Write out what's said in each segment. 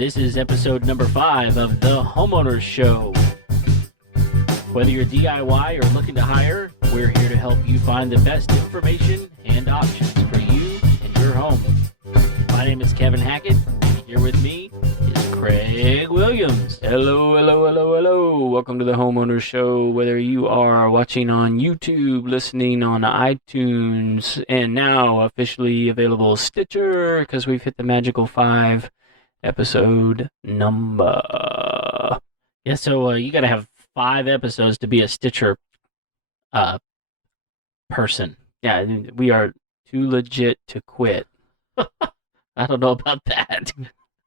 This is episode number 5 of The Homeowners Show. Whether you're DIY or looking to hire, we're here to help you find the best information and options for you and your home. My name is Kevin Hackett, and here with me is Craig Williams. Hello, hello, hello, hello. Welcome to The Homeowners Show. Whether you are watching on YouTube, listening on iTunes, and now officially available Stitcher, because we've hit the magical 5 episode number. Yeah, so you got to have 5 episodes to be a Stitcher person. Yeah, we are too legit to quit. I don't know about that.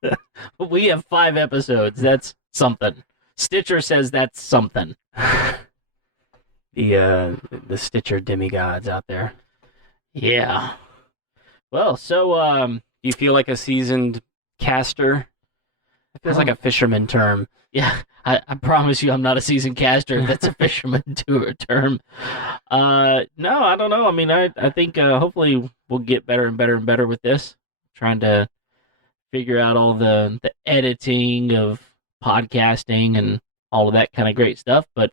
But we have 5 episodes. That's something. Stitcher says that's something. The Stitcher demigods out there. Yeah. Well, so do you feel like a seasoned caster? It feels like a fisherman term. Yeah, I promise you I'm not a seasoned caster. That's a fisherman term. No, I don't know. I mean, I think hopefully we'll get better and better and better with this. Trying to figure out all the editing of podcasting and all of that kind of great stuff. But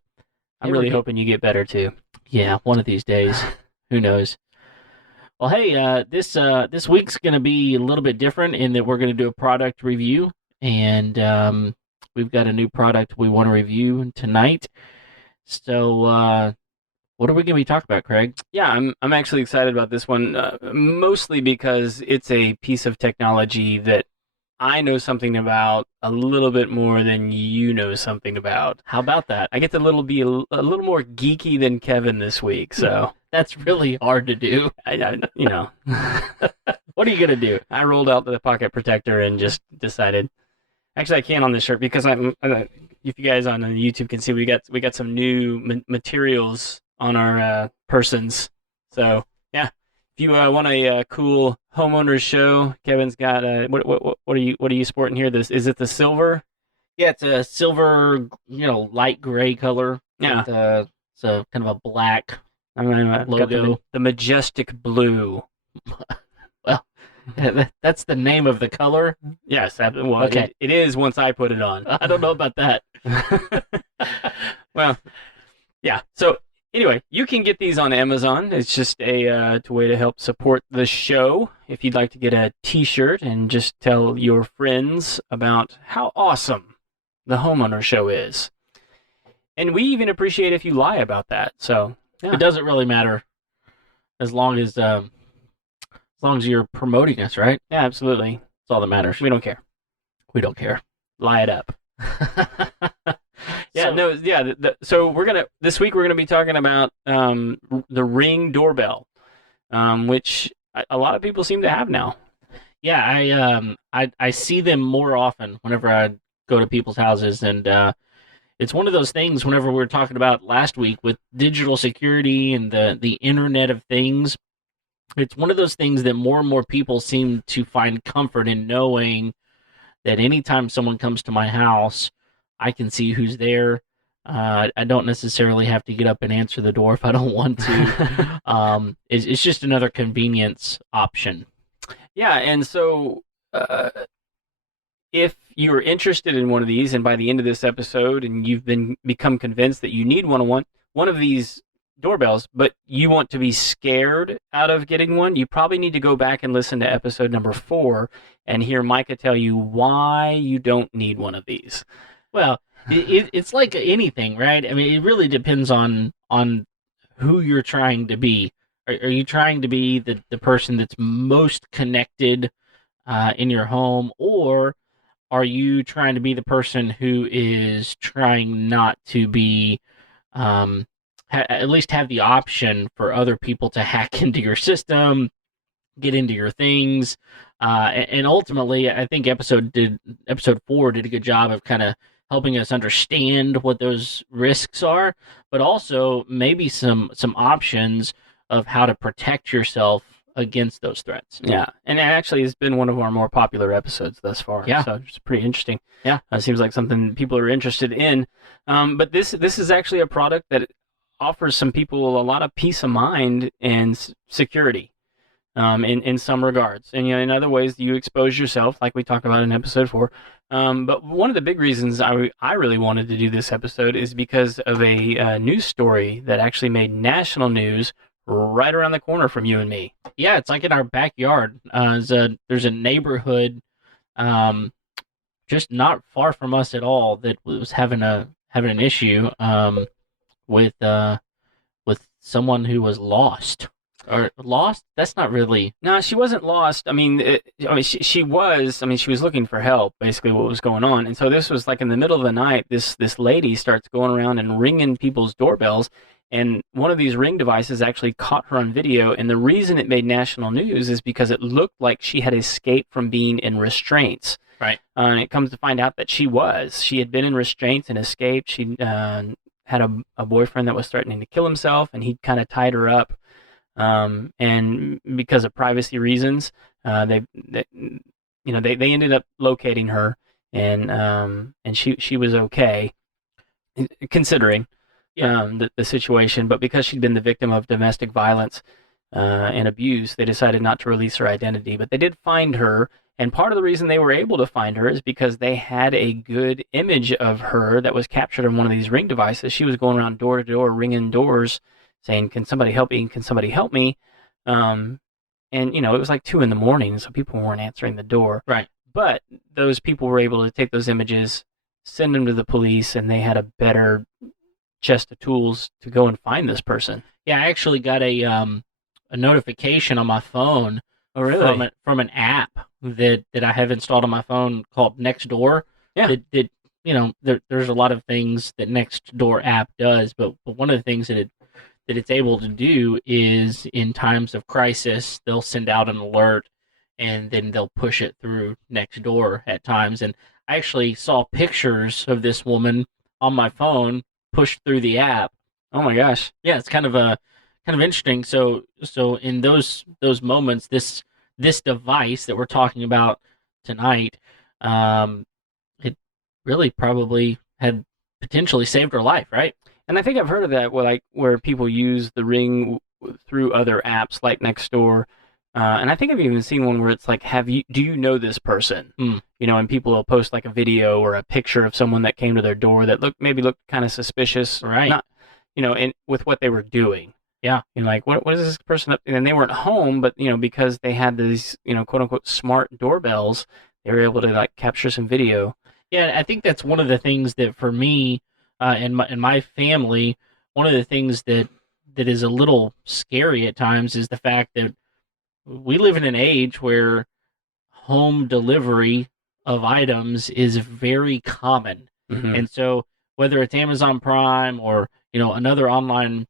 I'm really hoping you get better too. Yeah, one of these days. Who knows? Well, hey, this week's going to be a little bit different in that we're going to do a product review, and we've got a new product we want to review tonight. So, what are we going to be talking about, Craig? Yeah, I'm actually excited about this one, mostly because it's a piece of technology that I know something about a little bit more than you know something about. How about that? I get to be a little more geeky than Kevin this week, so that's really hard to do. You know. What are you going to do? I rolled out the pocket protector and just decided. Actually, I can't on this shirt because if you guys on YouTube can see, we got some new materials on our persons. So yeah, if you want a cool homeowners show, Kevin's got what are you sporting here? Is it the silver? Yeah, it's a silver, light gray color. Yeah, it's a kind of a black logo. The majestic blue. Well, that's the name of the color. Yes. Well, okay. It is once I put it on. I don't know about that. Well, yeah. So anyway, you can get these on Amazon. It's just a way to help support the show. If you'd like to get a T-shirt and just tell your friends about how awesome the Homeowner Show is. And we even appreciate if you lie about that. So yeah. It doesn't really matter as long as you're promoting us, right? Yeah, absolutely. That's all that matters. We don't care. We don't care. Lie it up. So this week we're gonna be talking about the Ring Doorbell, which a lot of people seem to have now. Yeah, I see them more often whenever I go to people's houses, and it's one of those things. Whenever we were talking about last week with digital security and the Internet of Things, it's one of those things that more and more people seem to find comfort in knowing that anytime someone comes to my house, I can see who's there. I don't necessarily have to get up and answer the door if I don't want to. It's just another convenience option. Yeah, and so if you're interested in one of these, and by the end of this episode, and you've become convinced that you need one of these doorbells, but you want to be scared out of getting one, you probably need to go back and listen to episode number 4 and hear Micah tell you why you don't need one of these. Well, it's like anything, right? I mean, it really depends on who you're trying to be. Are you trying to be the person that's most connected in your home, or are you trying to be the person who is trying not to be at least have the option for other people to hack into your system, get into your things, and ultimately, I think episode 4 did a good job of kind of helping us understand what those risks are, but also maybe some options of how to protect yourself against those threats. Yeah, and it actually has been one of our more popular episodes thus far. Yeah, so it's pretty interesting. Yeah, it seems like something people are interested in. But this is actually a product that offers some people a lot of peace of mind and security. in some regards. And in other ways, you expose yourself, like we talked about in episode 4. But one of the big reasons I really wanted to do this episode is because of a news story that actually made national news right around the corner from you and me. Yeah, it's like in our backyard. There's a neighborhood um, just not far from us at all that was having an issue with someone who was lost. Or lost? That's not really. No, she wasn't lost. She was. She was looking for help. Basically, what was going on, and so this was like in the middle of the night. This lady starts going around and ringing people's doorbells, and one of these Ring devices actually caught her on video. And the reason it made national news is because it looked like she had escaped from being in restraints. Right. And it comes to find out that she had been in restraints and escaped. She had a boyfriend that was threatening to kill himself, and he kind of tied her up. And because of privacy reasons, they ended up locating her, and she was okay, considering the situation. But because she'd been the victim of domestic violence and abuse, they decided not to release her identity. But they did find her, and part of the reason they were able to find her is because they had a good image of her that was captured on one of these Ring devices. She was going around door to door, ringing doors, saying, "Can somebody help me? Can somebody help me?" And it was like 2 a.m, so people weren't answering the door. Right. But those people were able to take those images, send them to the police, and they had a better chest of tools to go and find this person. Yeah, I actually got a notification on my phone. Oh, really? From an app that I have installed on my phone called Nextdoor. Yeah. There's a lot of things that Nextdoor app does, but one of the things that it's able to do is in times of crisis, they'll send out an alert and then they'll push it through Nextdoor at times. And I actually saw pictures of this woman on my phone pushed through the app. Oh my gosh. Yeah, it's kind of interesting. So in those moments, this device that we're talking about tonight, it really probably had potentially saved her life, right? And I think I've heard of that, where people use the Ring through other apps like Nextdoor. And I think I've even seen one where it's like, do you know this person? And people will post like a video or a picture of someone that came to their door that looked kind of suspicious, right? Not, with what they were doing. Yeah. Like, what is this person up? And they weren't home, but because they had these, quote unquote smart doorbells, they were able to like capture some video. Yeah, I think that's one of the things that for me, and my family, one of the things that is a little scary at times is the fact that we live in an age where home delivery of items is very common. Mm-hmm. And so whether it's Amazon Prime or another online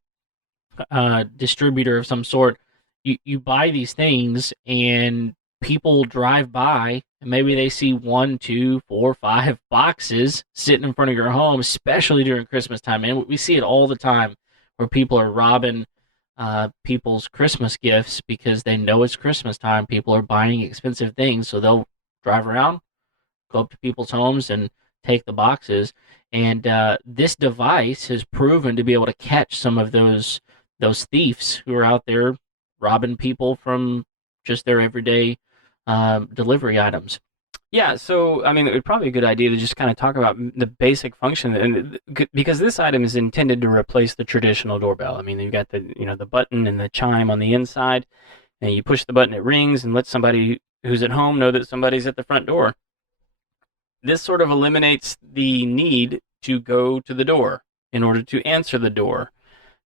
distributor of some sort, you buy these things and people drive by and maybe they see 1, 2, 4, 5 boxes sitting in front of your home, especially during Christmas time. And we see it all the time where people are robbing people's Christmas gifts because they know it's Christmas time. People are buying expensive things, so they'll drive around, go up to people's homes and take the boxes. And this device has proven to be able to catch some of those thieves who are out there robbing people from just their everyday delivery items. Yeah, so it would probably be a good idea to just kind of talk about the basic function, and because this item is intended to replace the traditional doorbell. You've got the button and the chime on the inside, and you push the button, it rings, and lets somebody who's at home know that somebody's at the front door. This sort of eliminates the need to go to the door in order to answer the door.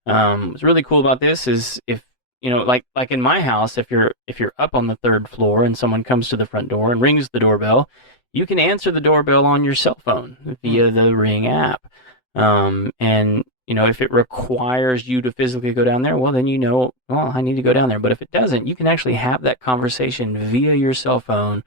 What's really cool about this is if like in my house, if you're up on the 3rd floor and someone comes to the front door and rings the doorbell, you can answer the doorbell on your cell phone via the Ring app. And if it requires you to physically go down there, well, then I need to go down there. But if it doesn't, you can actually have that conversation via your cell phone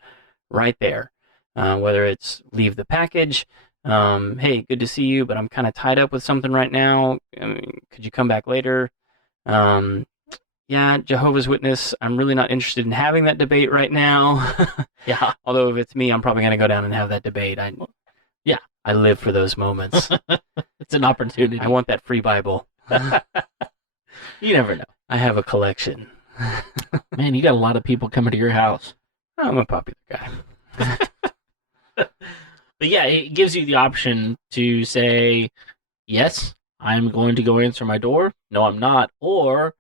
right there. Whether it's leave the package, hey, good to see you, but I'm kind of tied up with something right now. Could you come back later? Yeah, Jehovah's Witness, I'm really not interested in having that debate right now. Yeah. Although if it's me, I'm probably going to go down and have that debate. I live for those moments. It's an opportunity. I want that free Bible. You never know. I have a collection. Man, you got a lot of people coming to your house. I'm a popular guy. But yeah, it gives you the option to say, yes, I'm going to go answer my door. No, I'm not. Or,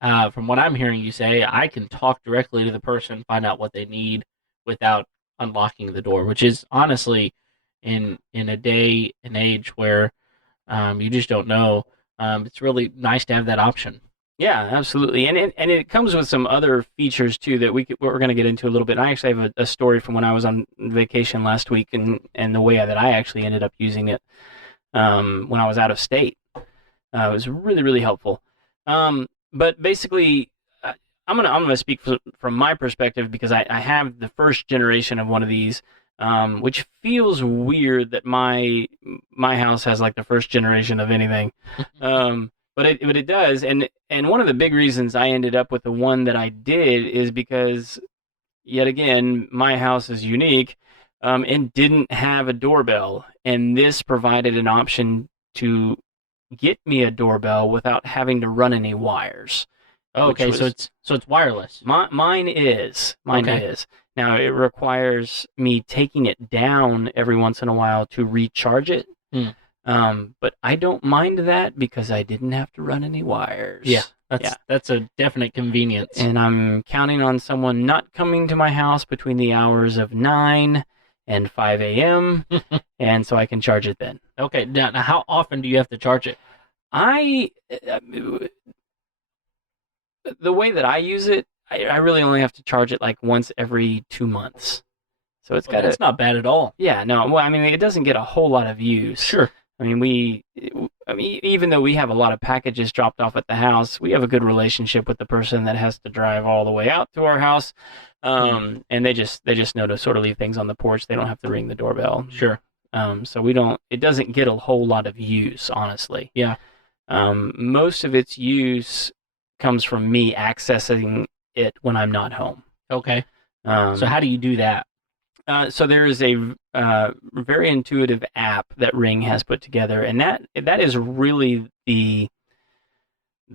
from what I'm hearing you say, I can talk directly to the person, find out what they need without unlocking the door, which is honestly, in a day and age where you just don't know, it's really nice to have that option. Yeah, absolutely, and it comes with some other features too that we're going to get into a little bit. I actually have a story from when I was on vacation last week, and the way that I actually ended up using it when I was out of state. It was really really helpful. But basically, I'm gonna speak from my perspective because I have the first generation of one of these, which feels weird that my house has like the first generation of anything. But it does, and one of the big reasons I ended up with the one that I did is because yet again my house is unique, and didn't have a doorbell, and this provided an option to get me a doorbell without having to run any wires. Okay, so it's wireless. Mine is. Mine Okay. is. Now it requires me taking it down every once in a while to recharge it. Hmm. But I don't mind that because I didn't have to run any wires. Yeah, Yeah. that's a definite convenience. And I'm counting on someone not coming to my house between the hours of 9 and 5 a.m. and so I can charge it then. Okay, now how often do you have to charge it? I the way that I use it, I really only have to charge it like once every 2 months. So it's Well, got that's not bad at all. yeah, no, well, I mean, it doesn't get a whole lot of use. Sure. I mean, even though we have a lot of packages dropped off at the house, we have a good relationship with the person that has to drive all the way out to our house. And they just know to sort of leave things on the porch. They don't have to ring the doorbell. Sure. So it doesn't get a whole lot of use, honestly. Yeah. Most of its use comes from me accessing it when I'm not home. Okay. So So how do you do that? so there is a very intuitive app that Ring has put together, and that is really the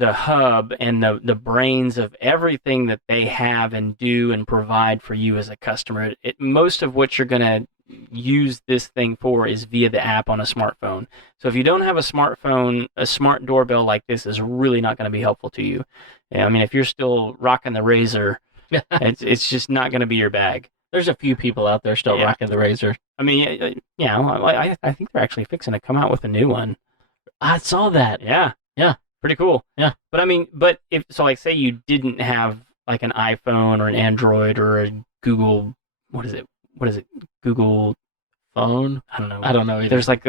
hub and the brains of everything that they have and do and provide for you as a customer. Most of what you're going to use this thing for is via the app on a smartphone. So if you don't have a smartphone, a smart doorbell like this is really not going to be helpful to you. I mean, if you're still rocking the Razor, it's just not going to be your bag. There's a few people out there still Yeah. rocking the Razor. I mean, yeah, I think they're actually fixing to come out with a new one. I saw that. Yeah. Yeah. Pretty cool. Yeah. But I mean, if so, like, say you didn't have like an iPhone or an Android or a Google, what is it? Google Phone? I don't know. I don't know either. There's like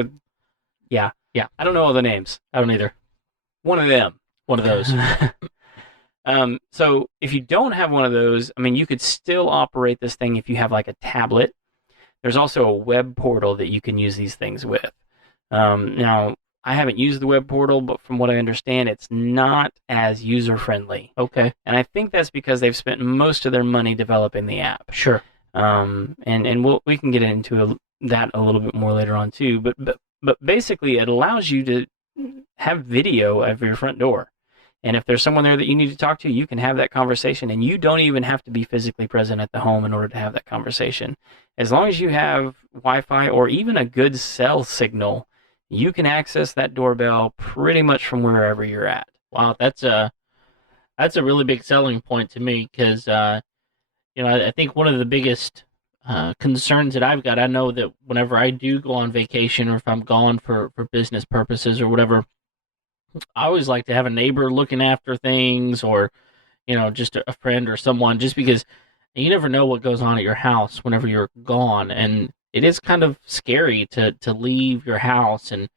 yeah. Yeah. I don't know all the names. I don't either. One of them. One of those. So if you don't have one of those, I mean, you could still operate this thing if you have like a tablet. There's also a web portal that you can use these things with. Now, I haven't used the web portal, but from what I understand, it's not as user friendly. Okay. And I think that's because they've spent most of their money developing the app. Sure. And we can get into that a little bit more later on too. But basically, it allows you to have video of your front door. And if there's someone there that you need to talk to, you can have that conversation, and you don't even have to be physically present at the home in order to have that conversation. As long as you have Wi-Fi or even a good cell signal, you can access that doorbell pretty much from wherever you're at. Wow, that's a really big selling point to me because I think one of the biggest concerns that I've got, I know that whenever I do go on vacation or if I'm gone for business purposes or whatever, I always like to have a neighbor looking after things or, just a friend or someone, just because you never know what goes on at your house whenever you're gone. And it is kind of scary to leave your house and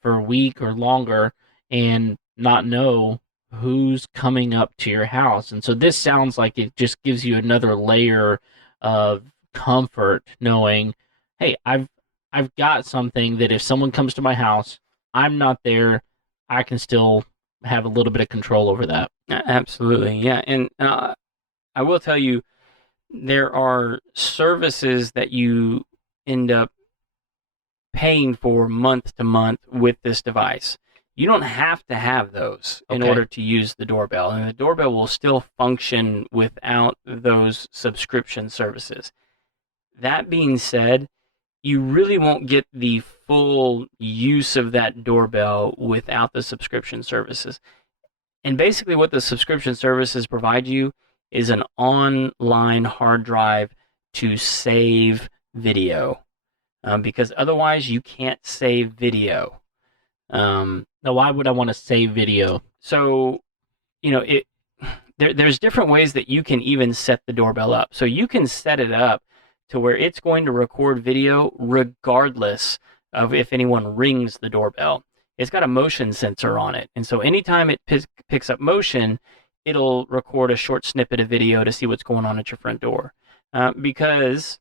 for a week or longer and not know who's coming up to your house. And so this sounds like it just gives you another layer of comfort knowing, hey, I've got something that if someone comes to my house, I'm not there, I can still have a little bit of control over that. Absolutely, yeah. And I will tell you, there are services that you end up paying for month to month with this device. You don't have to have those in Okay. order to use the doorbell, and the doorbell will still function without those subscription services. That being said, you really won't get the full use of that doorbell without the subscription services. And basically, what the subscription services provide you is an online hard drive to save video, because otherwise you can't save video. Now, why would I want to save video? So, there's different ways that you can even set the doorbell up. So you can set it up to where it's going to record video regardless of if anyone rings the doorbell. It's got a motion sensor on it. And so anytime it picks up motion, it'll record a short snippet of video to see what's going on at your front door. Because,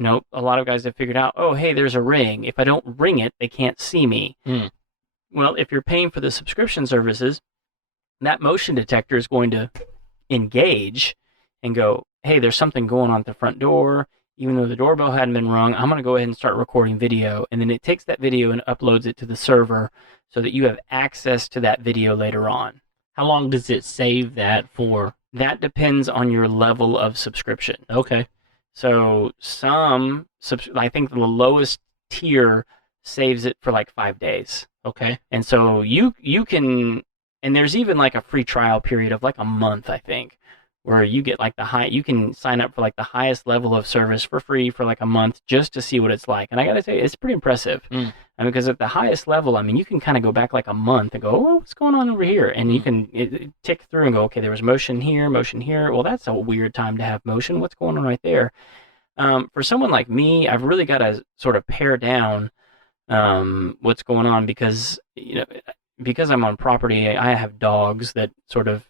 a lot of guys have figured out, oh, hey, there's a ring. If I don't ring it, they can't see me. Mm. Well, if you're paying for the subscription services, that motion detector is going to engage and go, hey, there's something going on at the front door. Even though the doorbell hadn't been rung, I'm going to go ahead and start recording video. And then it takes that video and uploads it to the server so that you have access to that video later on. How long does it save that for? That depends on your level of subscription. Okay. So I think the lowest tier saves it for like 5 days. Okay. And so you can, and there's even like a free trial period of like a month, I think, where you get like you can sign up for like the highest level of service for free for like a month just to see what it's like. And I got to tell you, it's pretty impressive. Because at the highest level, you can kind of go back like a month and go, oh, what's going on over here? And you can tick through and go, okay, there was motion here, motion here. Well, that's a weird time to have motion. What's going on right there? For someone like me, I've really got to sort of pare down what's going on because I'm on property. I have dogs that sort of,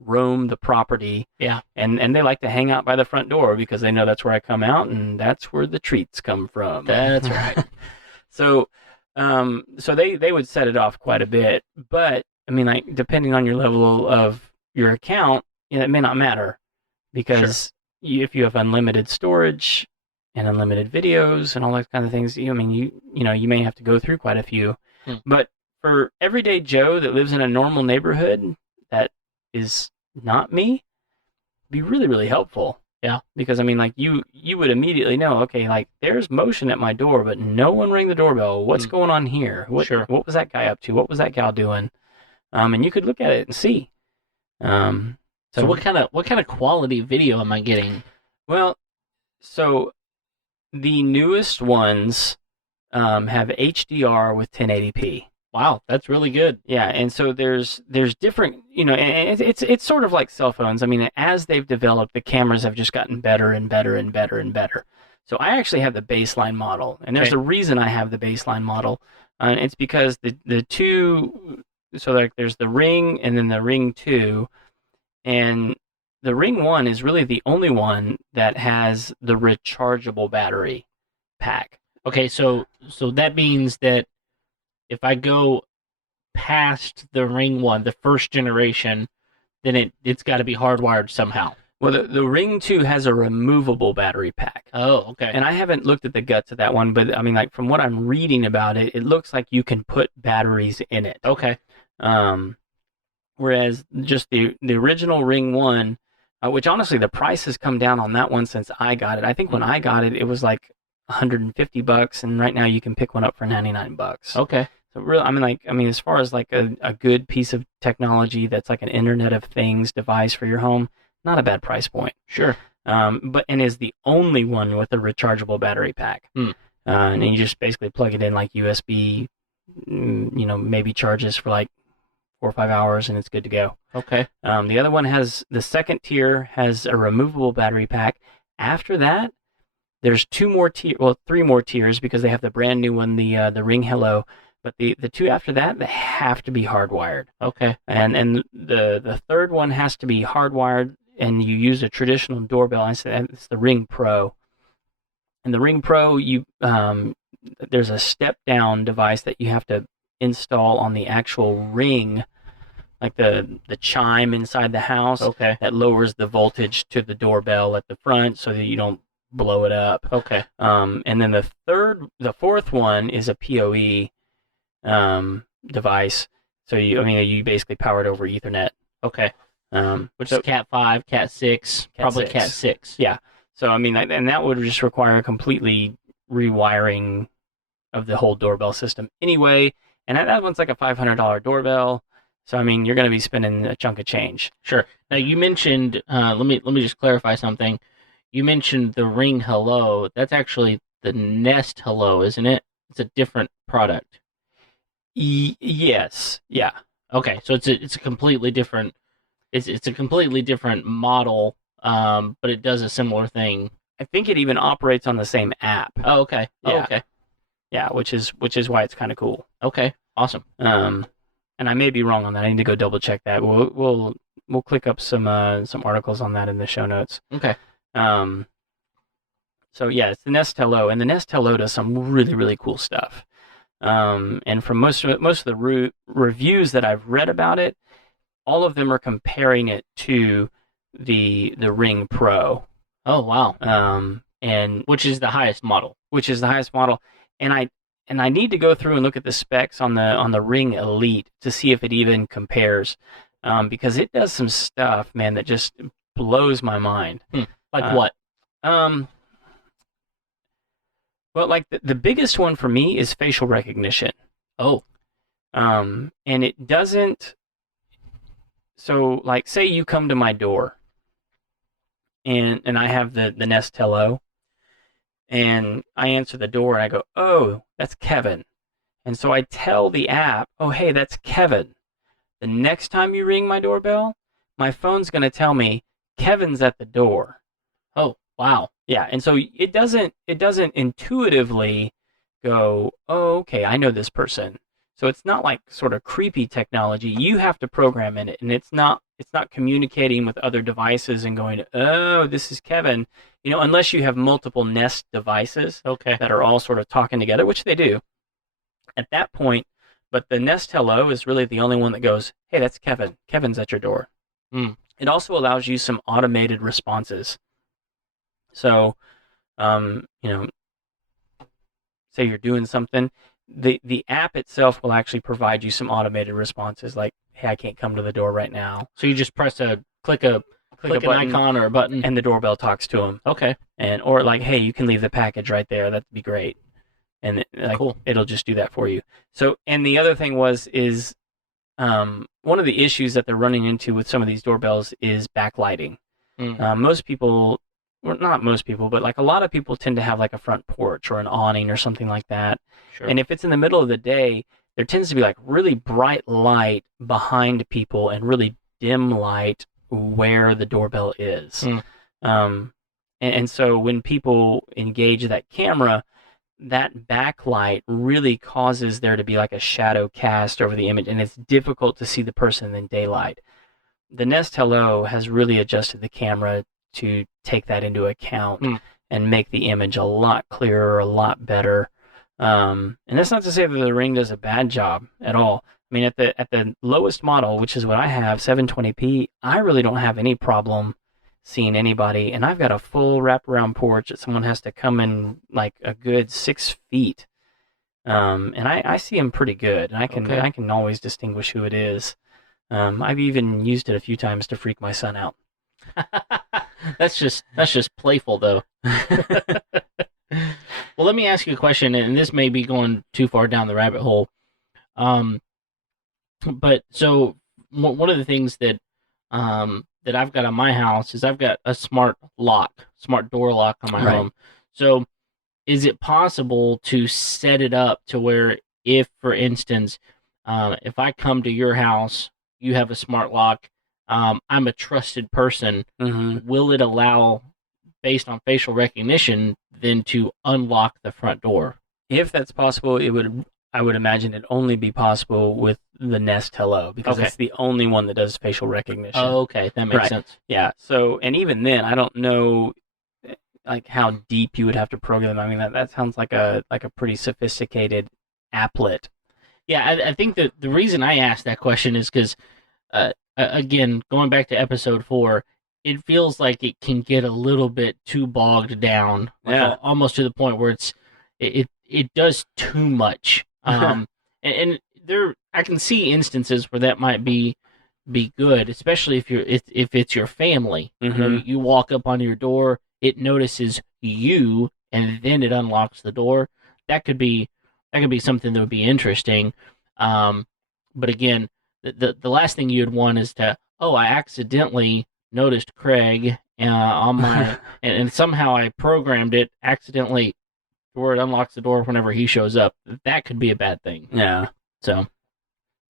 roam the property. Yeah. And they like to hang out by the front door because they know that's where I come out and that's where the treats come from. That's right. So they would set it off quite a bit, but like depending on your level of your account, it may not matter because if you have unlimited storage and unlimited videos and all those kind of things, you may have to go through quite a few. But for everyday Joe that lives in a normal neighborhood that is not me, be really, really helpful. Yeah. Because you would immediately know, okay, like there's motion at my door, but no one rang the doorbell. What's going on here? What was that guy up to? What was that gal doing? And you could look at it and see. So what kind of quality video am I getting? Well, so the newest ones have HDR with 1080p. Wow, that's really good. Yeah, and so there's different, and it's sort of like cell phones. As they've developed, the cameras have just gotten better and better and better and better. So I actually have the baseline model, and there's a reason I have the baseline model, and it's because the two, so like there's the Ring and then the Ring 2, and the Ring 1 is really the only one that has the rechargeable battery pack. Okay, so that means that if I go past the Ring 1, the first generation, then it's got to be hardwired somehow. Well, the Ring 2 has a removable battery pack. Oh, okay. And I haven't looked at the guts of that one, but like from what I'm reading about it, it looks like you can put batteries in it. Okay. Whereas just the original Ring 1, which honestly the price has come down on that one since I got it. I think when I got it, it was like $150, and right now you can pick one up for $99. Okay. So really, as far as like a good piece of technology that's like an Internet of Things device for your home, not a bad price point. Sure. And is the only one with a rechargeable battery pack. And you just basically plug it in like USB, maybe charges for like 4 or 5 hours, and it's good to go. Okay. The other one the second tier has a removable battery pack. After that, there's 3 more tiers because they have the brand new one, the Ring Hello. But the two after that, they have to be hardwired. Okay. And the third one has to be hardwired, and you use a traditional doorbell. It's the Ring Pro. And the Ring Pro, there's a step-down device that you have to install on the actual ring, like the chime inside the house. Okay. That lowers the voltage to the doorbell at the front so that you don't blow it up. Okay. And then the fourth one is a PoE. device. So you basically power it over Ethernet. Okay. Which So is Cat 5, Cat 6, probably Cat 6. Yeah. So and that would just require a completely rewiring of the whole doorbell system anyway. And that one's like a $500 doorbell. So you're going to be spending a chunk of change. Sure. Now you mentioned. Let me just clarify something. You mentioned the Ring Hello. That's actually the Nest Hello, isn't it? It's a different product. Yes. Yeah. Okay, so it's a completely different. It's a completely different model. But it does a similar thing. I think it even operates on the same app. Oh, okay. Oh, Yeah. okay. Yeah, which is why it's kind of cool. Okay. Awesome. And I may be wrong on that. I need to go double check that. We'll click up some articles on that in the show notes. Okay. So yeah, it's the Nest Hello, and the Nest Hello does some really, really cool stuff. And from most of the reviews that I've read about it, all of them are comparing it to the Ring Pro. Oh wow. And which is the highest model. And I need to go through and look at the specs on the Ring Elite to see if it even compares, because it does some stuff, man, that just blows my mind. Like what? Well, like the biggest one for me is facial recognition. Oh. And it doesn't. So, like, say you come to my door, and I have the Nest Hello, and I answer the door, and I go, "Oh, that's Kevin," and so I tell the app, "Oh, hey, that's Kevin." The next time you ring my doorbell, my phone's gonna tell me Kevin's at the door. Oh, wow. Yeah, and so it doesn't intuitively go, "Oh, okay, I know this person." So it's not like sort of creepy technology. You have to program in it, and it's not communicating with other devices and going, "Oh, this is Kevin," unless you have multiple Nest devices that are all sort of talking together, which they do at that point. But the Nest Hello is really the only one that goes, "Hey, that's Kevin. Kevin's at your door." It also allows you some automated responses. So, say you're doing something, the app itself will actually provide you some automated responses, like, "Hey, I can't come to the door right now." So you just click an icon or a button, and the doorbell talks to them. Okay. Or like, "Hey, you can leave the package right there. That'd be great." And cool. It'll just do that for you. So, and the other thing is one of the issues that they're running into with some of these doorbells is backlighting. Most people, well, not most people, but like a lot of people tend to have like a front porch or an awning or something like that. Sure. And if it's in the middle of the day, there tends to be like really bright light behind people and really dim light where the doorbell is. And so when people engage that camera, that backlight really causes there to be like a shadow cast over the image, and it's difficult to see the person in daylight. The Nest Hello has really adjusted the camera to take that into account and make the image a lot clearer, a lot better. And that's not to say that the Ring does a bad job at all. I mean, at the lowest model, which is what I have, 720p, I really don't have any problem seeing anybody, and I've got a full wraparound porch that someone has to come in like a good 6 feet, and I see them pretty good, and I can always distinguish who it is. I've even used it a few times to freak my son out. That's just playful, though. Well, let me ask you a question, and this may be going too far down the rabbit hole. But so one of the things that that I've got on my house is I've got a smart door lock on my home. So is it possible to set it up to where if, for instance, if I come to your house, you have a smart lock, I'm a trusted person, will it allow, based on facial recognition, then to unlock the front door? If that's possible, I would imagine it'd only be possible with the Nest Hello, because it's the only one that does facial recognition. Oh, okay, that makes sense. Yeah. So, and even then, I don't know like how deep you would have to program them. I mean, that sounds like a pretty sophisticated applet. Yeah, I think that the reason I asked that question is because, again, going back to episode 4, it feels like it can get a little bit too bogged down, almost to the point where it does too much. and there I can see instances where that might be good, especially if it's your family. Mm-hmm. You walk up on your door, it notices you, and then it unlocks the door. That could be something that would be interesting. Um, but again, the last thing you'd want is to, oh, I accidentally noticed Craig on my and somehow I programmed it accidentally where it unlocks the door whenever he shows up. That could be a bad thing. Yeah. So,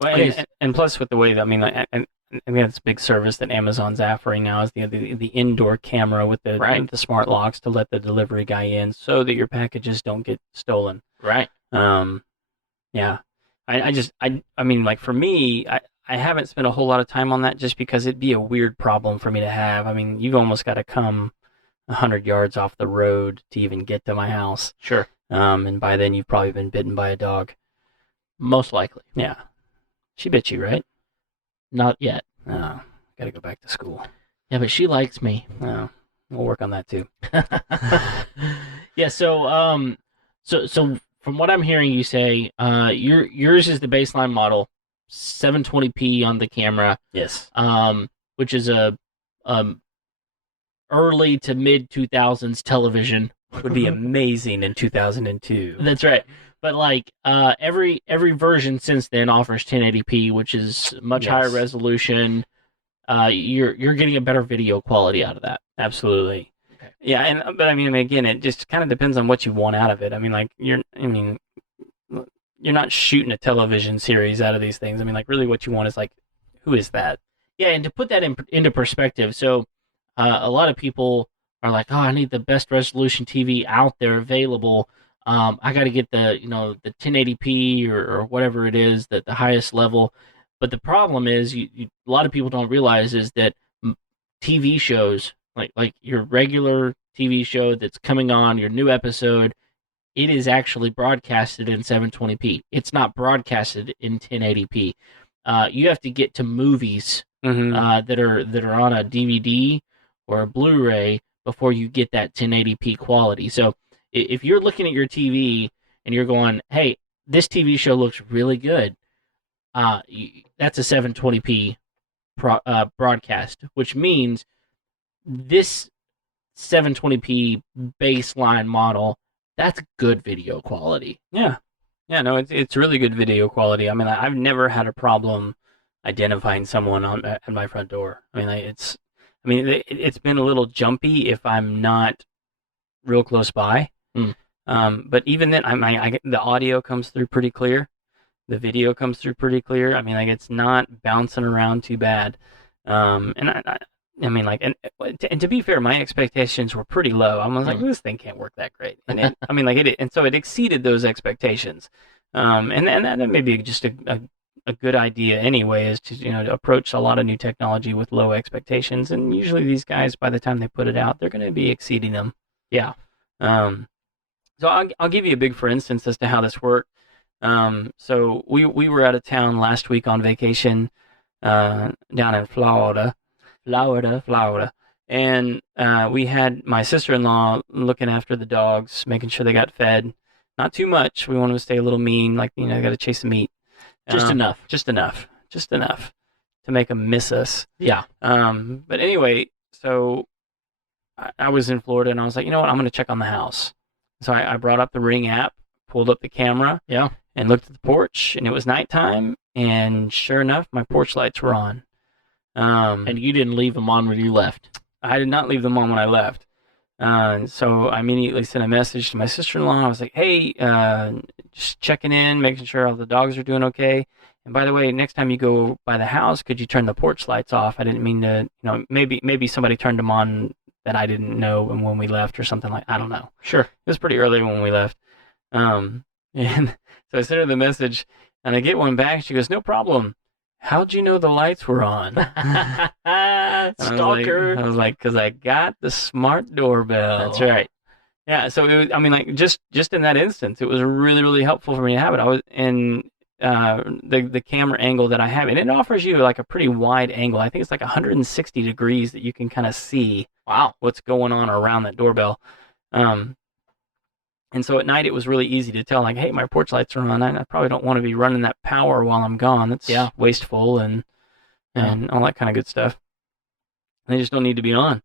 Well, and plus with the way that I mean that's a big service that Amazon's offering now is the indoor camera with the smart locks to let the delivery guy in so that your packages don't get stolen. right. Yeah. I mean, like for me, I haven't spent a whole lot of time on that just because it'd be a weird problem for me to have. I mean, you've almost got to come 100 yards off the road to even get to my house. Sure. And by then you've probably been bitten by a dog. Most likely. Yeah. She bit you, right? Not yet. Oh, gotta go back to school. Yeah, but she likes me. Oh, we'll work on that too. Yeah, so from what I'm hearing you say, yours is the baseline model, 720p on the camera, Yes. which is a early to mid 2000s television. Would be amazing in 2002. That's right. But like every version since then offers 1080p, which is much higher resolution. You're getting a better video quality out of that. Absolutely. Okay. Yeah, but I mean, again, it just kind of depends on what you want out of it. I mean, like you're not shooting a television series out of these things. I mean, like really, what you want is like, who is that? Yeah, and to put that into perspective, so a lot of people are like, oh, I need the best resolution TV out there available. I got to get the 1080p or whatever it is, the highest level. But the problem is, a lot of people don't realize is that TV shows, like your regular TV show that's coming on, your new episode, it is actually broadcasted in 720p. It's not broadcasted in 1080p. You have to get to movies that are on a DVD or a Blu-ray before you get that 1080p quality. So if you're looking at your TV and you're going, hey, this TV show looks really good, that's a 720p broadcast, which means this 720p baseline model, that's good video quality. Yeah. Yeah, no, it's really good video quality. I mean, I've never had a problem identifying someone at my front door. I mean, it's been a little jumpy if I'm not real close by. But even then, the audio comes through pretty clear. The video comes through pretty clear. I mean, like it's not bouncing around too bad. And I mean, like, and to be fair, my expectations were pretty low. I was like, this thing can't work that great. And I mean, like and so it exceeded those expectations. And that may be just a good idea anyway, is to approach a lot of new technology with low expectations. And usually these guys, by the time they put it out, they're going to be exceeding them. Yeah. So I'll give you a big for instance as to how this worked. So we were out of town last week on vacation down in Florida. And we had my sister-in-law looking after the dogs, making sure they got fed. Not too much. We wanted to stay a little mean, like, got to chase the meat. Just enough to make them miss us. Yeah. But anyway, so I was in Florida and I was like, you know what? I'm going to check on the house. So I brought up the Ring app, pulled up the camera, and looked at the porch, and it was nighttime, and sure enough, my porch lights were on. And you didn't leave them on when you left. I did not leave them on when I left. So I immediately sent a message to my sister-in-law. I was like, hey, just checking in, making sure all the dogs are doing okay. And by the way, next time you go by the house, could you turn the porch lights off? I didn't mean to, maybe somebody turned them on that I didn't know when we left or something I don't know. Sure. It was pretty early when we left. And so I sent her the message, and I get one back. She goes, no problem. How'd you know the lights were on? Stalker. I was like, because I got the smart doorbell. That's right. Yeah, so it was, just in that instance, it was really, really helpful for me to have it. I was in the camera angle that I have, and it offers you like a pretty wide angle. I think it's like 160 degrees that you can kind of see what's going on around that doorbell. And so at night it was really easy to tell, like, hey, my porch lights are on. I probably don't want to be running that power while I'm gone. That's wasteful and all that kind of good stuff. They just don't need to be on.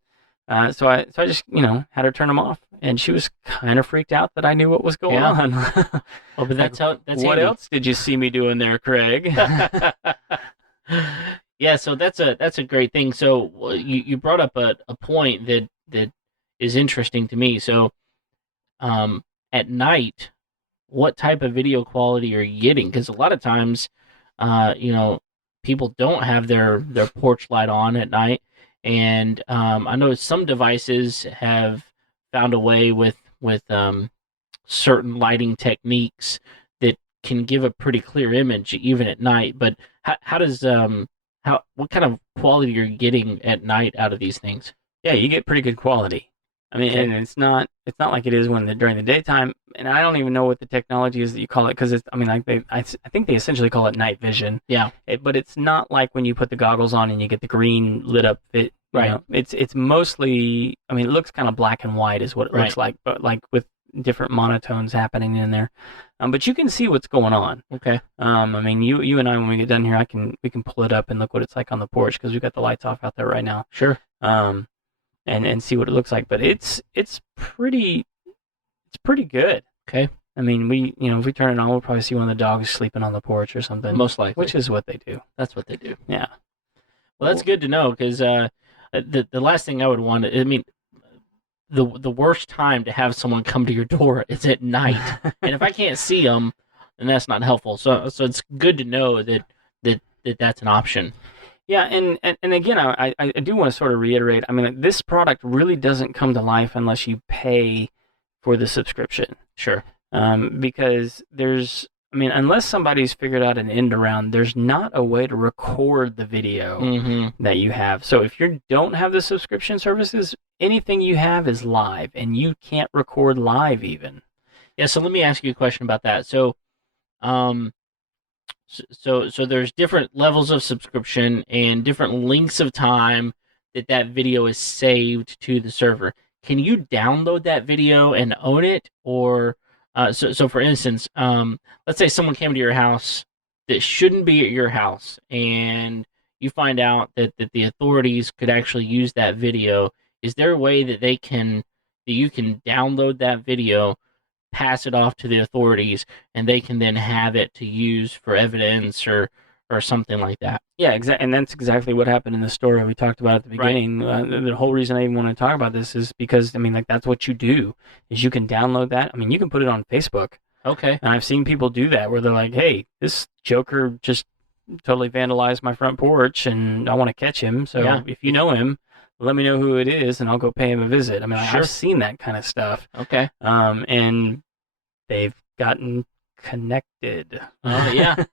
So I just had her turn them off, and she was kind of freaked out that I knew what was going on. Oh, but that's how. That's what handy. else did you see me doing there, Craig? Yeah, so that's a great thing. So you brought up a point that is interesting to me. So at night, what type of video quality are you getting? Because a lot of times, people don't have their porch light on at night, and I know some devices have found a way with certain lighting techniques that can give a pretty clear image even at night. But how does what kind of quality are you getting at night out of these things? Yeah, you get pretty good quality. I mean, and it's not like it is during the daytime. And I don't even know what the technology is that you call it, because I think they essentially call it night vision. Yeah. But it's not like when you put the goggles on and you get the green lit up. Right. It's mostly, I mean, it looks kind of black and white is what it looks like, but like with different monotones happening in there. But you can see what's going on. Okay. I mean, you and I, when we get done here, we can pull it up and look what it's like on the porch, because we've got the lights off out there right now. Sure. And see what it looks like. But it's pretty good. Okay. I mean, if we turn it on, we'll probably see one of the dogs sleeping on the porch or something. Most likely. Which is what they do. That's what they do. Yeah. Well, that's good to know, because the last thing I would want, I mean, the worst time to have someone come to your door is at night, and if I can't see them, then that's not helpful. So it's good to know that that's an option. Yeah, and again, I do want to sort of reiterate. I mean, this product really doesn't come to life unless you pay for the subscription. Sure. Because unless somebody's figured out an end around, there's not a way to record the video that you have. So if you don't have the subscription services, anything you have is live, and you can't record live even. Yeah, so let me ask you a question about that. So, so there's different levels of subscription and different lengths of time that video is saved to the server. Can you download that video and own it, or so for instance, let's say someone came to your house that shouldn't be at your house, and you find out that the authorities could actually use that video. Is there a way that you can download that video, pass it off to the authorities, and they can then have it to use for evidence or something like that? Yeah, exactly, and that's exactly what happened in the story we talked about at the beginning. Right. The whole reason I even want to talk about this is because, I mean, like, that's what you do, is you can download that. I mean, you can put it on Facebook. Okay. And I've seen people do that, where they're like, hey, this joker just totally vandalized my front porch, and I want to catch him, so if you know him, let me know who it is, and I'll go pay him a visit. I mean, sure. I've seen that kind of stuff. Okay. And they've gotten connected. Oh, yeah.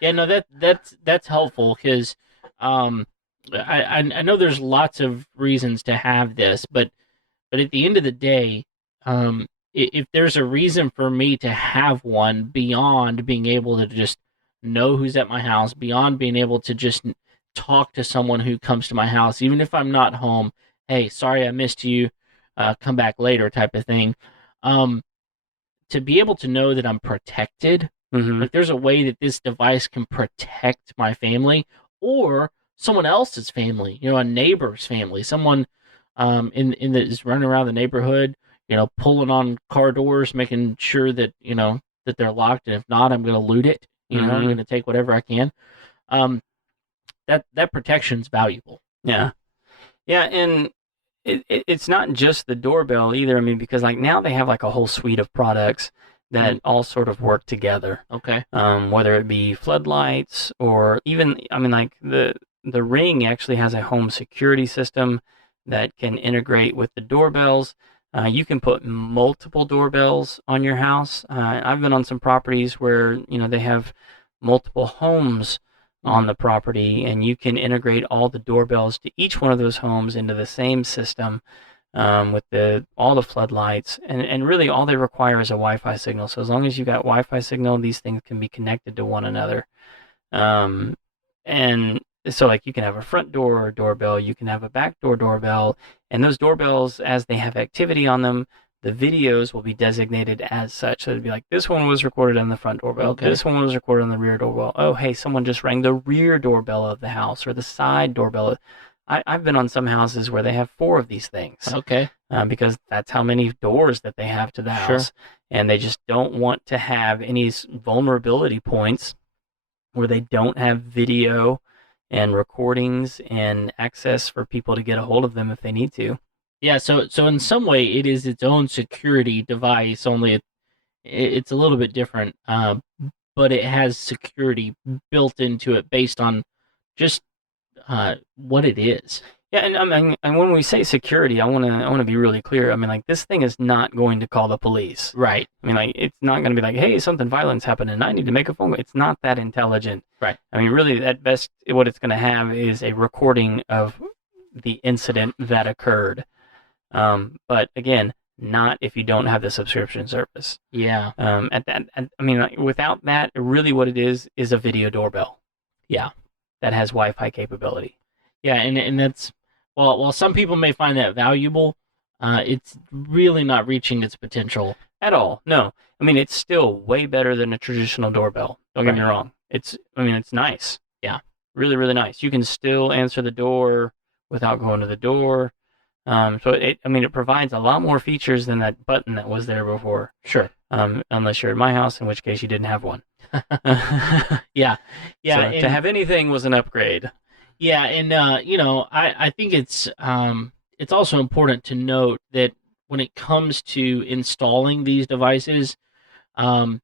Yeah, no, that's helpful, because I know there's lots of reasons to have this, but at the end of the day, if there's a reason for me to have one beyond being able to just know who's at my house, beyond being able to just talk to someone who comes to my house, even if I'm not home, hey, sorry I missed you, come back later type of thing, to be able to know that I'm protected. Like, there's a way that this device can protect my family or someone else's family, a neighbor's family, someone in that is running around the neighborhood, pulling on car doors, making sure that that they're locked, and if not, I'm going to loot it. I'm going to take whatever I can. That protection's valuable. Yeah, and it's not just the doorbell either. I mean, because like now they have like a whole suite of products that all sort of work together. Okay. Whether it be floodlights or even, I mean, like the Ring actually has a home security system that can integrate with the doorbells. You can put multiple doorbells on your house. I've been on some properties where, they have multiple homes on the property, and you can integrate all the doorbells to each one of those homes into the same system, with all the floodlights, and really all they require is a Wi-Fi signal. So as long as you got Wi-Fi signal, these things can be connected to one another. And so like you can have a front door doorbell, you can have a back door doorbell, and those doorbells, as they have activity on them, the videos will be designated as such. So it'd be like, this one was recorded on the front doorbell. Okay. This one was recorded on the rear doorbell. Oh, hey, someone just rang the rear doorbell of the house or the side doorbell. I've been on some houses where they have 4 of these things. Okay. Because that's how many doors that they have to the house. Sure. And they just don't want to have any vulnerability points where they don't have video and recordings and access for people to get a hold of them if they need to. Yeah, so in some way it is its own security device, only it's a little bit different, but it has security built into it based on just what it is. Yeah, and when we say security, I want to be really clear. I mean, like, this thing is not going to call the police. Right. I mean, like, it's not going to be like, hey, something violence happened and I need to make a phone call. It's not that intelligent. Right. I mean, really, at best, what it's going to have is a recording of the incident that occurred. But again, not if you don't have the subscription service. Yeah. Like, without that, really what it is a video doorbell. Yeah. That has Wi-Fi capability. Yeah, and that's, while some people may find that valuable, it's really not reaching its potential. At all. No. I mean, it's still way better than a traditional doorbell. Don't get me wrong. It's nice. Yeah. Really, really nice. You can still answer the door without going to the door. It provides a lot more features than that button that was there before. Sure. Unless you're at my house, in which case you didn't have one. Yeah. So to have anything was an upgrade. Yeah, and I think it's also important to note that when it comes to installing these devices, a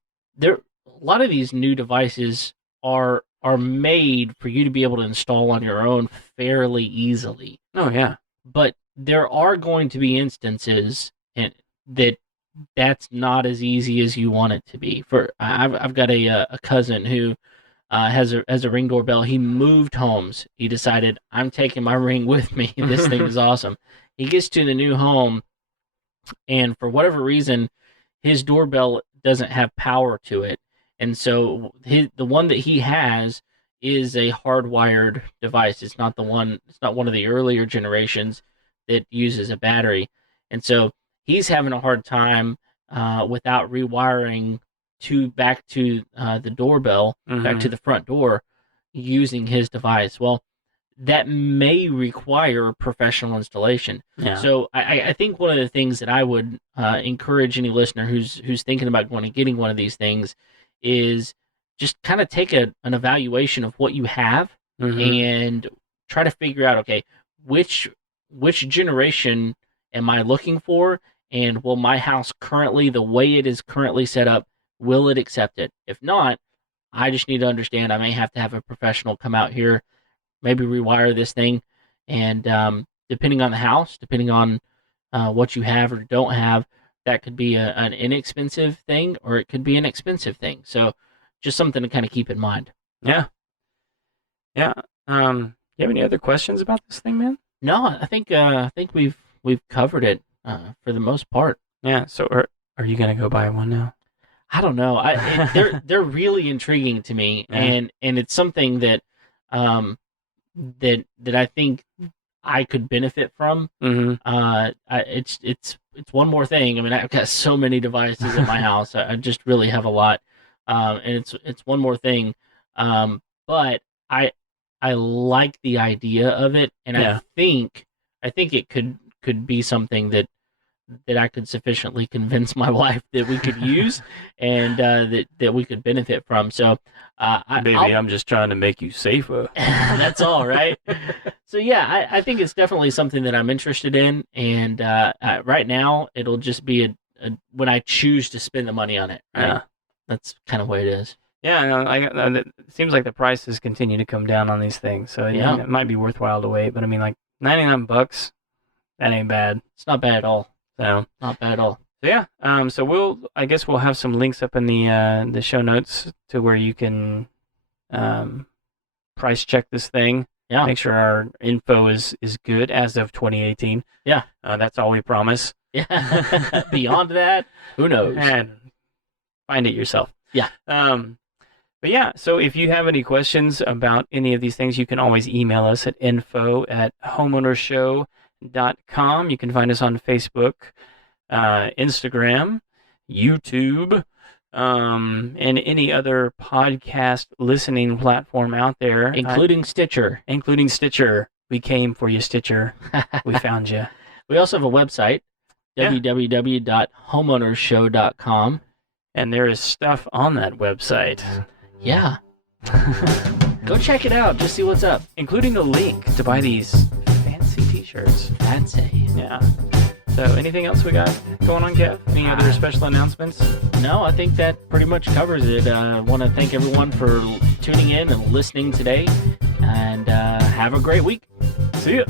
lot of these new devices are made for you to be able to install on your own fairly easily. Oh yeah. But there are going to be instances that's not as easy as you want it to be. I've got a cousin who has a Ring doorbell. He moved homes. He decided, I'm taking my Ring with me. This thing is awesome. He gets to the new home, and for whatever reason, his doorbell doesn't have power to it, and so the one that he has is a hardwired device. It's not one of the earlier generations that uses a battery, and so he's having a hard time without rewiring back to the doorbell, back to the front door, using his device. Well, that may require professional installation. Yeah. So I think one of the things that I would encourage any listener who's thinking about going and getting one of these things is just kind of take an evaluation of what you have and try to figure out, okay, which generation am I looking for, and will my house currently, the way it is currently set up, will it accept it? If not, I just need to understand I may have to have a professional come out here, maybe rewire this thing, and depending on the house, depending on what you have or don't have, that could be an inexpensive thing, or it could be an expensive thing. So just something to kind of keep in mind. Yeah. Yeah. You have any other questions about this thing, man? No, I think we've covered it for the most part. Yeah. So are you gonna go buy one now? I don't know. They're really intriguing to me, and it's something that that I think I could benefit from. It's one more thing. I mean, I've got so many devices in my house. I just really have a lot, and it's one more thing. But I like the idea of it, and I think it could be something that I could sufficiently convince my wife that we could use, and that we could benefit from. So, I'm just trying to make you safer. That's all, right? So yeah, I think it's definitely something that I'm interested in, and right now it'll just be when I choose to spend the money on it. Right? Yeah, that's kind of what it is. Yeah, it seems like the prices continue to come down on these things, so it might be worthwhile to wait. But I mean, like $99, that ain't bad. It's not bad at all. So not bad at all. So yeah, so I guess we'll have some links up in the show notes to where you can price check this thing. Yeah. Make sure our info is good as of 2018. Yeah. That's all we promise. Yeah. Beyond that, who knows? And find it yourself. Yeah. But yeah, so if you have any questions about any of these things, you can always email us at info@homeownershow.com. You can find us on Facebook. Instagram, YouTube, and any other podcast listening platform out there, including Stitcher. Including Stitcher. We came for you, Stitcher. We found you. We also have a website, www.homeownershow.com. And there is stuff on that website. Yeah. Go check it out. Just see what's up. Including a link to buy these fancy t-shirts. Fancy. Yeah. So anything else we got going on, Kev? Any other special announcements? No, I think that pretty much covers it. I want to thank everyone for tuning in and listening today. And have a great week. See ya.